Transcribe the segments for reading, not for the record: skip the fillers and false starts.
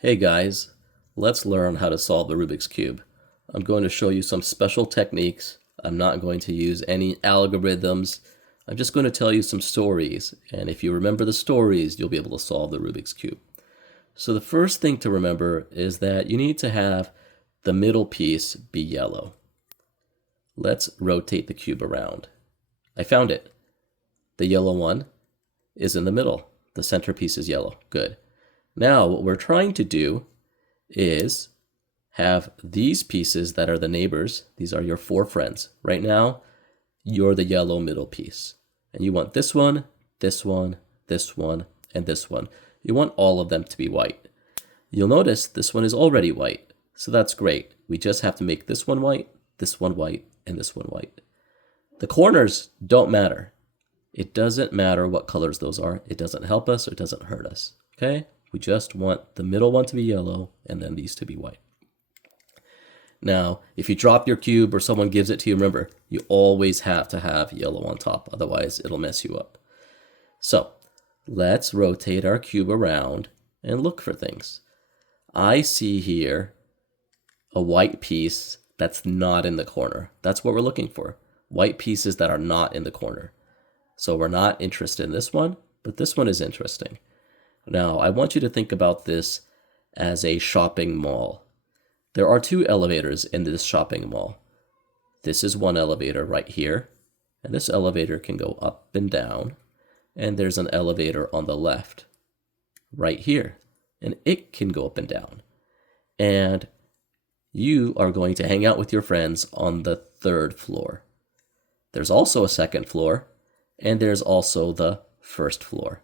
Hey guys, let's learn how to solve the Rubik's Cube. I'm going to show you some special techniques. I'm not going to use any algorithms. I'm just going to tell you some stories, and if you remember the stories, you'll be able to solve the Rubik's Cube. So the first thing to remember is that you need to have the middle piece be yellow. Let's rotate the cube around. I found it. The yellow one is in the middle. The centerpiece is yellow. Good. Now, what we're trying to do is have these pieces that are the neighbors. These are your four friends. Right now, you're the yellow middle piece. And you want this one, this one, this one, and this one. You want all of them to be white. You'll notice this one is already white, so that's great. We just have to make this one white, and this one white. The corners don't matter. It doesn't matter what colors those are. It doesn't help us or it doesn't hurt us, okay? We just want the middle one to be yellow and then these to be white. Now, if you drop your cube or someone gives it to you, remember, you always have to have yellow on top. Otherwise, it'll mess you up. So let's rotate our cube around and look for things. I see here a white piece that's not in the corner. That's what we're looking for. White pieces that are not in the corner. So we're not interested in this one, but this one is interesting. Now, I want you to think about this as a shopping mall. There are two elevators in this shopping mall. This is one elevator right here, and this elevator can go up and down, and there's an elevator on the left right here, and it can go up and down. And you are going to hang out with your friends on the third floor. There's also a second floor, and there's also the first floor.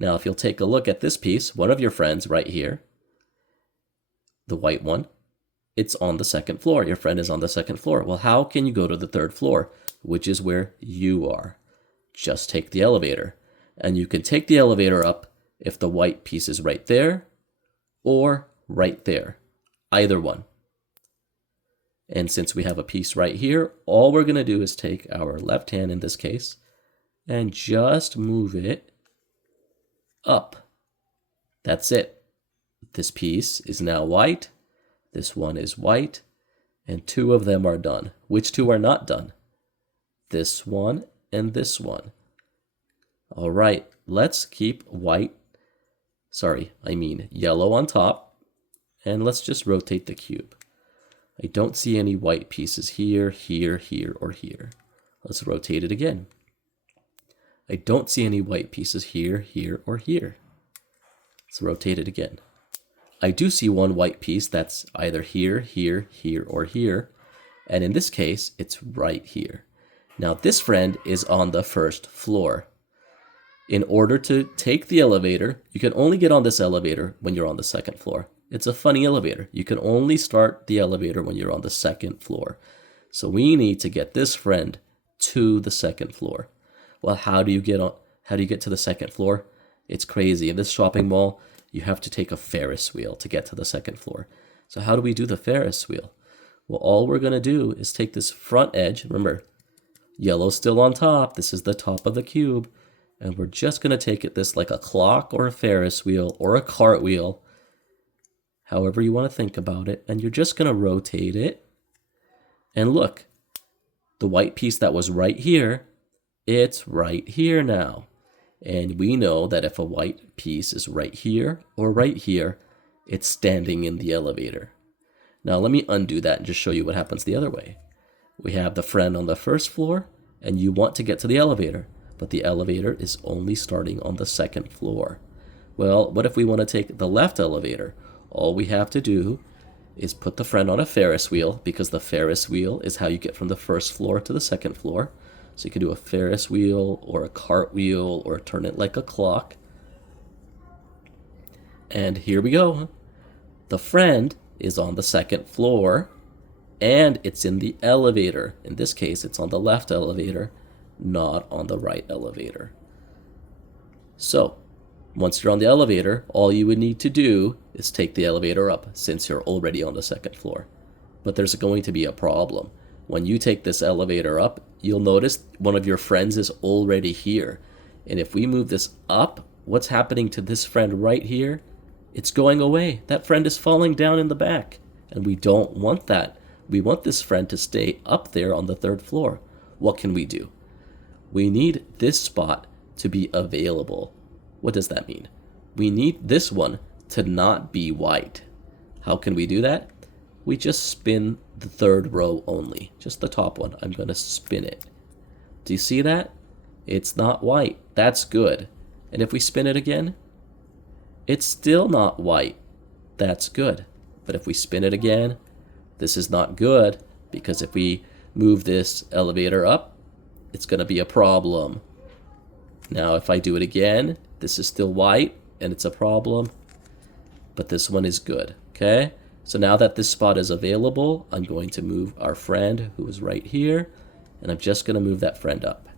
Now, if you'll take a look at this piece, one of your friends right here, the white one, it's on the second floor. Your friend is on the second floor. Well, how can you go to the third floor, which is where you are? Just take the elevator. And you can take the elevator up if the white piece is right there or right there, either one. And since we have a piece right here, all we're going to do is take our left hand in this case and just move it up. That's it. This piece is now white. This one is white. And two of them are done. Which two are not done? This one and this one. All right, let's keep yellow on top. And let's just rotate the cube. I don't see any white pieces here, here, here, or here. Let's rotate it again. I don't see any white pieces here, here, or here. Let's rotate it again. I do see one white piece that's either here, here, here, or here. And in this case, it's right here. Now this friend is on the first floor. In order to take the elevator, you can only get on this elevator when you're on the second floor. It's a funny elevator. You can only start the elevator when you're on the second floor. So we need to get this friend to the second floor. Well, how do you get to the second floor? It's crazy. In this shopping mall, you have to take a Ferris wheel to get to the second floor. So how do we do the Ferris wheel? Well, all we're going to do is take this front edge. Remember, yellow's still on top. This is the top of the cube. And we're just going to take this like a clock or a Ferris wheel or a cartwheel, however you want to think about it. And you're just going to rotate it. And look, the white piece that was right here, it's right here now. And we know that if a white piece is right here or right here, it's standing in the elevator. Now let me undo that and just show you what happens the other way. We have the friend on the first floor, and you want to get to the elevator, but the elevator is only starting on the second floor. Well, what if we want to take the left elevator? All we have to do is put the friend on a Ferris wheel, because the Ferris wheel is how you get from the first floor to the second floor. So you can do a Ferris wheel or a cartwheel or turn it like a clock. And here we go. The friend is on the second floor and it's in the elevator. In this case, it's on the left elevator, not on the right elevator. So once you're on the elevator, all you would need to do is take the elevator up since you're already on the second floor. But there's going to be a problem. When you take this elevator up, you'll notice one of your friends is already here. And if we move this up, what's happening to this friend right here? It's going away. That friend is falling down in the back. And we don't want that. We want this friend to stay up there on the 3rd floor. What can we do? We need this spot to be available. What does that mean? We need this one to not be white. How can we do that? We just spin the 3rd row only. Just the top one. I'm going to spin it. Do you see that? It's not white. That's good. And if we spin it again, it's still not white. That's good. But if we spin it again, this is not good, because if we move this elevator up, it's going to be a problem. Now, if I do it again, this is still white, and it's a problem. But this one is good, okay? So now that this spot is available, I'm going to move our friend, who is right here, and I'm just going to move that friend up.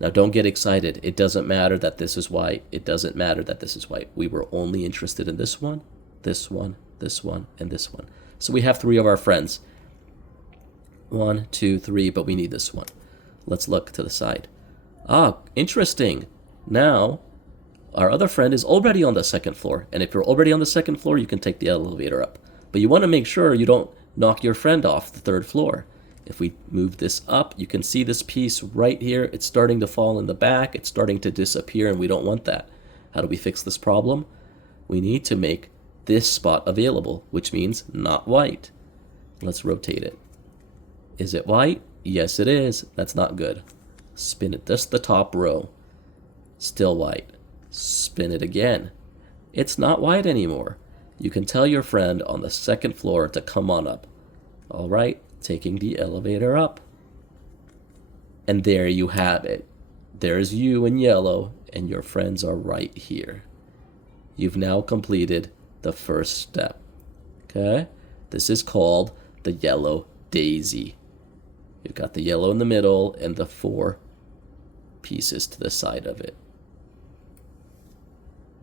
Now, don't get excited. It doesn't matter that this is white. It doesn't matter that this is white. We were only interested in this one, this one, this one, and this one. So we have 3 of our friends. 1, 2, 3, but we need this one. Let's look to the side. Ah, interesting. Now, our other friend is already on the 2nd floor. And if you're already on the 2nd floor, you can take the elevator up. But you want to make sure you don't knock your friend off the 3rd floor. If we move this up, you can see this piece right here. It's starting to fall in the back. It's starting to disappear, and we don't want that. How do we fix this problem? We need to make this spot available, which means not white. Let's rotate it. Is it white? Yes, it is. That's not good. Spin it, just the top row. Still white. Spin it again. It's not white anymore. You can tell your friend on the 2nd floor to come on up. All right, taking the elevator up. And there you have it. There's you in yellow, and your friends are right here. You've now completed the 1st step. Okay? This is called the yellow daisy. You've got the yellow in the middle and the 4 pieces to the side of it.